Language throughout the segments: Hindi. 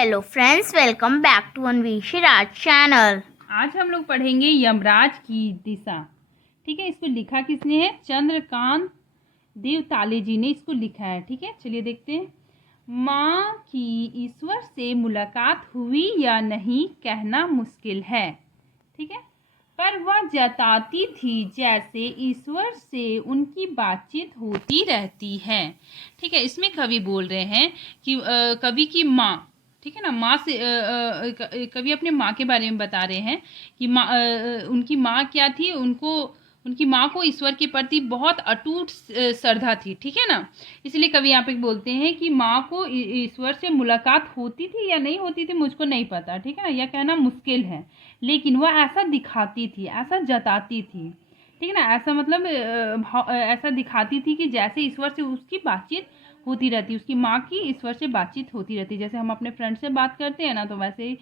Hello friends, welcome back to Anveshi Raj channel. आज हम लोग पढ़ेंगे यमराज की दिशा। ठीक है, इसको लिखा किसने है? चंद्रकांत देवताले जी ने इसको लिखा है। ठीक है, चलिए देखते हैं। माँ की ईश्वर से मुलाकात हुई या नहीं कहना मुश्किल है। ठीक है, पर वह जताती थी जैसे ईश्वर से उनकी बातचीत होती रहती है। ठीक है, इसमें कवि बोल रहे हैं कि कवि की माँ, ठीक है ना, माँ से कवि अपने माँ के बारे में बता रहे हैं कि उनकी माँ क्या थी। उनकी माँ को ईश्वर के प्रति बहुत अटूट श्रद्धा थी। ठीक है ना, इसलिए कवि यहाँ पे बोलते हैं कि माँ को ईश्वर से मुलाकात होती थी या नहीं होती थी मुझको नहीं पता। ठीक है ना, यह कहना मुश्किल है, लेकिन वह ऐसा दिखाती थी, ऐसा जताती थी। ठीक है ना, ऐसा मतलब ऐसा दिखाती थी कि जैसे ईश्वर से उसकी बातचीत होती रहती, उसकी माँ की ईश्वर से बातचीत होती रहती। जैसे हम अपने फ्रेंड से बात करते हैं ना, तो वैसे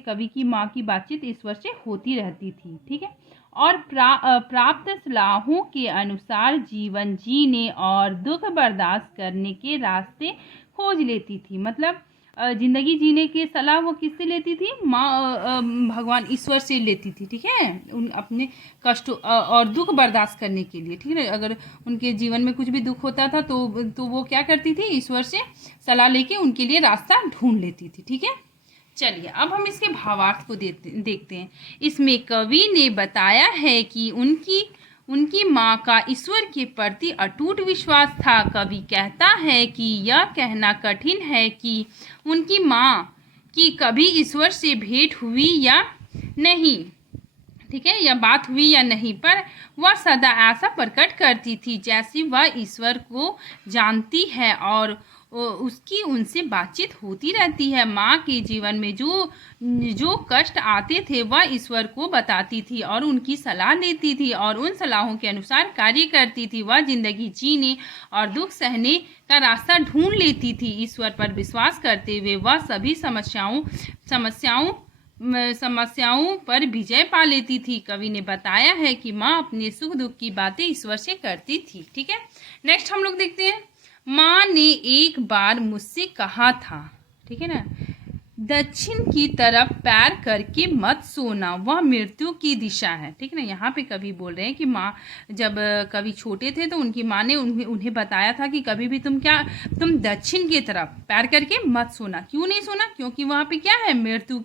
कवि की माँ की बातचीत ईश्वर से होती रहती थी। ठीक है, और प्राप्त सलाहों के अनुसार जीवन जीने और दुख बर्दाश्त करने के रास्ते खोज लेती थी। मतलब जिंदगी जीने की सलाह वो किससे लेती थी? माँ भगवान ईश्वर से लेती थी। ठीक है, उन अपने कष्ट और दुख बर्दाश्त करने के लिए। ठीक है, अगर उनके जीवन में कुछ भी दुख होता था तो वो क्या करती थी? ईश्वर से सलाह लेके उनके लिए रास्ता ढूंढ लेती थी। ठीक है, चलिए अब हम इसके भावार्थ को देखते हैं। इसमें कवि ने बताया है कि उनकी माँ का ईश्वर के प्रति अटूट विश्वास था। कवि कहता है कि यह कहना कठिन है कि उनकी माँ की कभी ईश्वर से भेंट हुई या नहीं। ठीक है, या बात हुई या नहीं, पर वह सदा ऐसा प्रकट करती थी जैसे वह ईश्वर को जानती है और उसकी उनसे बातचीत होती रहती है। माँ के जीवन में जो जो कष्ट आते थे वह ईश्वर को बताती थी और उनकी सलाह लेती थी और उन सलाहों के अनुसार कार्य करती थी। वह जिंदगी जीने और दुख सहने का रास्ता ढूंढ लेती थी। ईश्वर पर विश्वास करते हुए वह सभी समस्याओं पर विजय पा लेती थी। कवि ने बताया है कि माँ अपने सुख दुख की बातें ईश्वर से करती थी। ठीक है, नेक्स्ट हम लोग देखते हैं। माँ ने एक बार मुझसे कहा था, ठीक है ना, दक्षिण की तरफ पैर करके मत सोना, वह मृत्यु की दिशा है। ठीक है ना, यहाँ पे कवि बोल रहे हैं कि माँ, जब कवि छोटे थे तो उनकी माँ ने उन्हें बताया था कि कभी भी तुम दक्षिण की तरफ पैर करके मत सोना। क्यों नहीं सोना? क्योंकि वहाँ पे क्या है? मृत्यु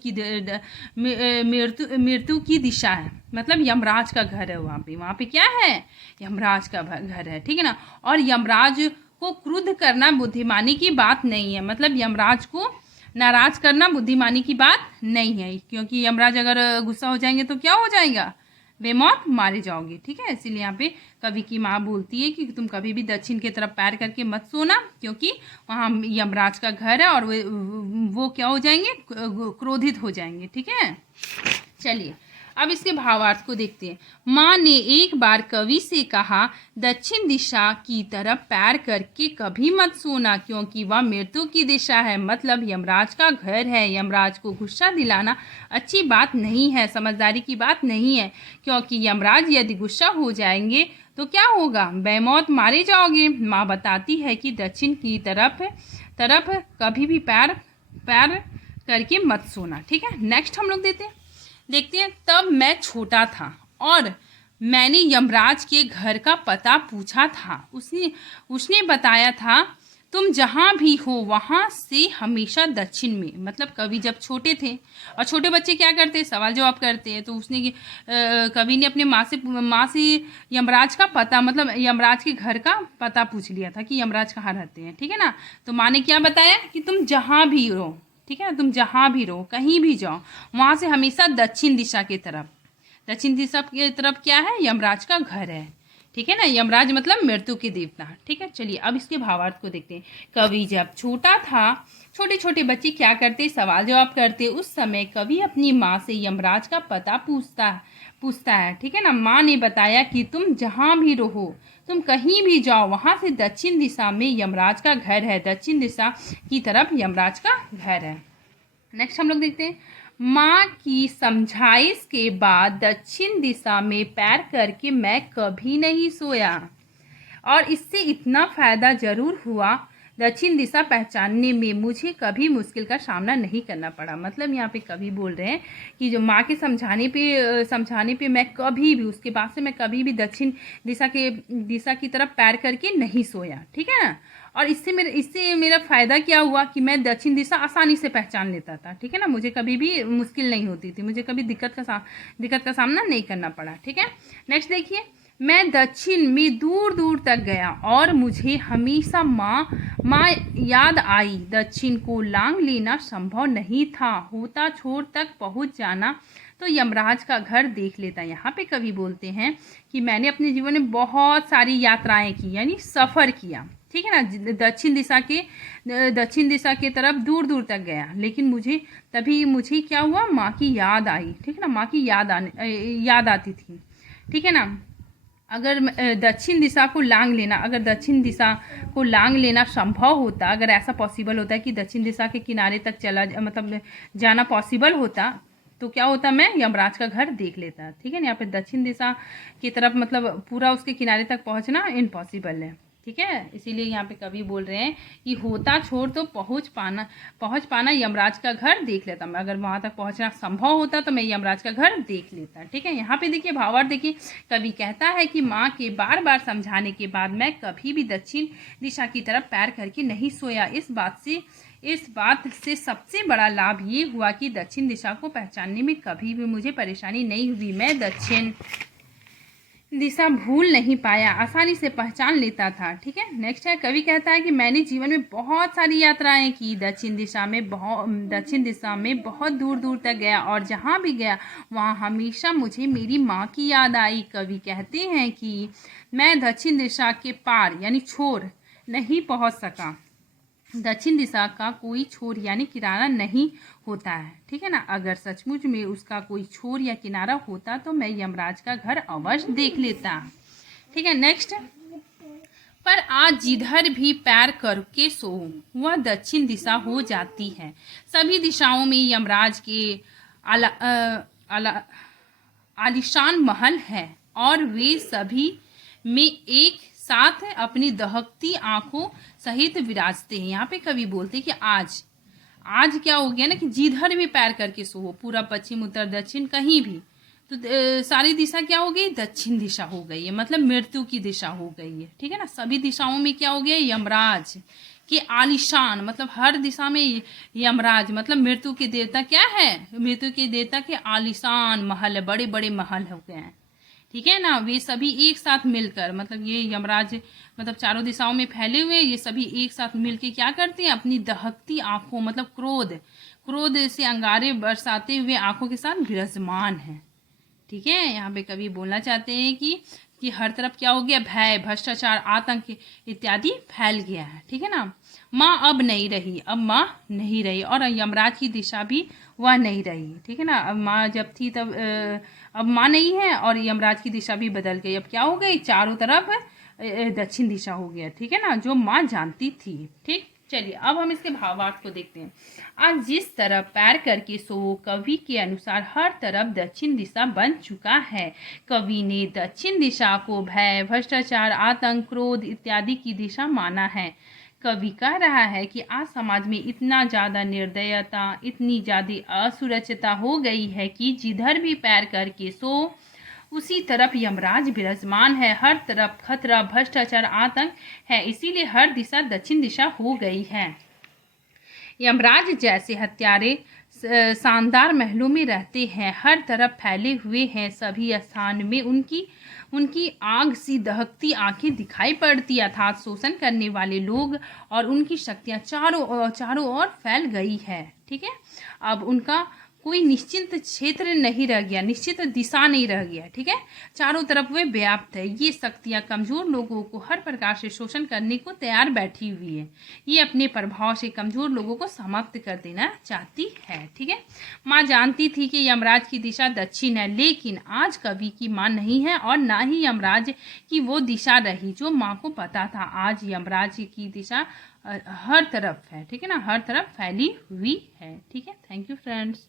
की दिशा है, मतलब यमराज का घर है। वहाँ पे क्या है? यमराज का घर है। ठीक है ना, और यमराज को क्रुद्ध करना बुद्धिमानी की बात नहीं है। मतलब यमराज को नाराज करना बुद्धिमानी की बात नहीं है, क्योंकि यमराज अगर गुस्सा हो जाएंगे तो क्या हो जाएगा? बेमौत मारे जाओगे। ठीक है, इसीलिए यहाँ पे कवि की माँ बोलती है कि तुम कभी भी दक्षिण की तरफ पैर करके मत सोना, क्योंकि वहाँ यमराज का घर है और वो क्या हो जाएंगे? क्रोधित हो जाएंगे। ठीक है, चलिए अब इसके भावार्थ को देखते हैं। माँ ने एक बार कवि से कहा, दक्षिण दिशा की तरफ पैर करके कभी मत सोना, क्योंकि वह मृत्यु की दिशा है। मतलब यमराज का घर है। यमराज को गुस्सा दिलाना अच्छी बात नहीं है, समझदारी की बात नहीं है, क्योंकि यमराज यदि गुस्सा हो जाएंगे तो क्या होगा? बेमौत मारे जाओगे। माँ बताती है कि दक्षिण की तरफ कभी भी पैर करके मत सोना। ठीक है, नेक्स्ट हम लोग देखते हैं। तब मैं छोटा था और मैंने यमराज के घर का पता पूछा था। उसने बताया था, तुम जहाँ भी हो वहाँ से हमेशा दक्षिण में। मतलब कवि जब छोटे थे, और छोटे बच्चे क्या करते हैं? सवाल जवाब करते हैं। तो कवि ने अपने माँ से यमराज का पता, मतलब यमराज के घर का पता पूछ लिया था कि यमराज कहाँ रहते हैं। ठीक है ना, तो माँ ने क्या बताया कि तुम जहाँ भी रहो, ठीक है, तुम जहाँ भी रहो, कहीं भी जाओ, वहाँ से हमेशा दक्षिण दिशा की तरफ, दक्षिण दिशा की तरफ क्या है? यमराज का घर है। ठीक है ना, यमराज मतलब मृत्यु के देवता। ठीक है, चलिए अब इसके भावार्थ को देखते हैं। कवि जब छोटा था, छोटे छोटे बच्चे क्या करते? सवाल जवाब करते। उस समय कवि अपनी माँ से यमराज का पता पूछता है। ठीक है ना, माँ ने बताया कि तुम जहाँ भी रहो, तुम कहीं भी जाओ, वहाँ से दक्षिण दिशा में यमराज का घर है। दक्षिण दिशा की तरफ यमराज का घर है। नेक्स्ट हम लोग देखते हैं। माँ की समझाइश के बाद दक्षिण दिशा में पैर करके मैं कभी नहीं सोया, और इससे इतना फ़ायदा ज़रूर हुआ। दक्षिण दिशा पहचानने में मुझे कभी मुश्किल का सामना नहीं करना पड़ा। मतलब यहाँ पे कवि बोल रहे हैं कि जो माँ के समझाने पे मैं कभी भी, उसके बाद से मैं कभी भी दक्षिण दिशा की तरफ पैर करके नहीं सोया। ठीक है ना। और इससे मेरा फ़ायदा क्या हुआ कि मैं दक्षिण दिशा आसानी से पहचान लेता था। ठीक है ना। मुझे कभी भी मुश्किल नहीं होती थी, मुझे कभी दिक्कत का सामना नहीं करना पड़ा। ठीक है। नेक्स्ट देखिए, मैं दक्षिण में दूर दूर तक गया और मुझे हमेशा माँ याद आई। दक्षिण को लांग लेना संभव नहीं था, होता छोर तक पहुँच जाना तो यमराज का घर देख लेता। यहाँ पे कवि बोलते हैं कि मैंने अपने जीवन में बहुत सारी यात्राएं की, यानी सफ़र किया। ठीक है ना। दक्षिण दिशा के तरफ दूर दूर तक गया, लेकिन मुझे क्या हुआ, माँ की याद आई। ठीक है ना। माँ की याद आती थी। ठीक है ना। अगर दक्षिण दिशा को लांग लेना संभव होता, अगर ऐसा पॉसिबल होता है कि दक्षिण दिशा के किनारे तक जाना पॉसिबल होता, तो क्या होता, मैं यमराज का घर देख लेता। ठीक है ना। यहाँ पे दक्षिण दिशा की तरफ मतलब पूरा उसके किनारे तक पहुँचना इम्पॉसिबल है। ठीक है। इसीलिए यहाँ पे कवि बोल रहे हैं कि होता छोड़ तो पहुँच पाना यमराज का घर देख लेता। मैं अगर वहाँ तक पहुँचना संभव होता तो मैं यमराज का घर देख लेता। ठीक है। यहाँ पे देखिए भावार्थ देखिए, कवि कहता है कि माँ के बार बार समझाने के बाद मैं कभी भी दक्षिण दिशा की तरफ पैर करके नहीं सोया। इस बात से सबसे बड़ा लाभ ये हुआ कि दक्षिण दिशा को पहचानने में कभी भी मुझे परेशानी नहीं हुई। मैं दक्षिण दिशा भूल नहीं पाया, आसानी से पहचान लेता था। ठीक है। नेक्स्ट है, कवि कहता है कि मैंने जीवन में बहुत सारी यात्राएं की। दक्षिण दिशा में बहुत दूर दूर तक गया और जहाँ भी गया वहाँ हमेशा मुझे मेरी माँ की याद आई। कवि कहते हैं कि मैं दक्षिण दिशा के पार यानी छोर नहीं पहुँच सका। दक्षिण दिशा का कोई छोर यानी किनारा नहीं होता है। ठीक है ना। अगर सचमुच में उसका कोई छोर या किनारा होता तो मैं यमराज का घर अवश्य देख लेता। ठीक है। नेक्स्ट, पर आज जिधर भी पैर करके सो वह दक्षिण दिशा हो जाती है। सभी दिशाओं में यमराज के आलीशान महल है और वे सभी में एक साथ अपनी दहकती आंखों सहित विराजते हैं। यहाँ पे कवि बोलते हैं कि आज क्या हो गया ना कि जिधर भी पैर करके सो, पूरा पश्चिम उत्तर दक्षिण कहीं भी, तो सारी दिशा क्या हो गई, दक्षिण दिशा हो गई है, मतलब मृत्यु की दिशा हो गई है। ठीक है ना। सभी दिशाओं में क्या हो गया, यमराज के आलीशान, मतलब हर दिशा में यमराज मतलब मृत्यु के देवता क्या है, मृत्यु के देवता के आलीशान महल है, बड़े बड़े महल हो गए हैं। ठीक है ना। वे सभी एक साथ मिलकर, मतलब ये यमराज मतलब चारों दिशाओं में फैले हुए, ये सभी एक साथ मिलकर क्या करते हैं, अपनी दहकती आंखों मतलब क्रोध से अंगारे बरसाते हुए आंखों के साथ विराजमान है। ठीक है। यहाँ पे कवि बोलना चाहते हैं कि हर तरफ क्या हो गया, भय, भ्रष्टाचार, आतंक इत्यादि फैल गया है। ठीक है ना। माँ अब माँ नहीं रही और यमराज की दिशा भी वह नहीं रही। ठीक है ना। अब माँ जब थी तब अब माँ नहीं है और यमराज की दिशा भी बदल गई। अब क्या हो गई, चारों तरफ दक्षिण दिशा हो गया। ठीक है ना, जो माँ जानती थी। ठीक, चलिए अब हम इसके भावार्थ को देखते हैं। आज जिस तरफ पैर करके सो, कवि के अनुसार हर तरफ दक्षिण दिशा बन चुका है। कवि ने दक्षिण दिशा को भय, भ्रष्टाचार, आतंक, क्रोध इत्यादि की दिशा माना है। कवि कह रहा है कि आज समाज में इतना ज़्यादा निर्दयता, इतनी ज़्यादा असुरक्षिता हो गई है कि जिधर भी पैर करके सो उसी तरफ यमराज विराजमान है। हर तरफ खतरा, भ्रष्टाचार, आतंक है, इसीलिए हर दिशा दक्षिण दिशा हो गई है। यमराज जैसे हत्यारे शानदार महलों में रहते हैं, हर तरफ फैले हुए हैं, सभी स्थान में उनकी आग सी दहकती आंखें दिखाई पड़ती, अर्थात शोषण करने वाले लोग और उनकी शक्तियां चारों ओर फैल गई है। ठीक है। अब उनका कोई निश्चित क्षेत्र नहीं रह गया, निश्चित दिशा नहीं रह गया। ठीक है। चारों तरफ वे व्याप्त है। ये शक्तियां कमजोर लोगों को हर प्रकार से शोषण करने को तैयार बैठी हुई है। ये अपने प्रभाव से कमजोर लोगों को समाप्त कर देना चाहती है। ठीक है। माँ जानती थी कि यमराज की दिशा दक्षिण है, लेकिन आज कवि की माँ नहीं है और ना ही यमराज की वो दिशा रही जो माँ को पता था। आज यमराज की दिशा हर तरफ है। ठीक है ना, हर तरफ फैली हुई है। ठीक है। Thank you friends.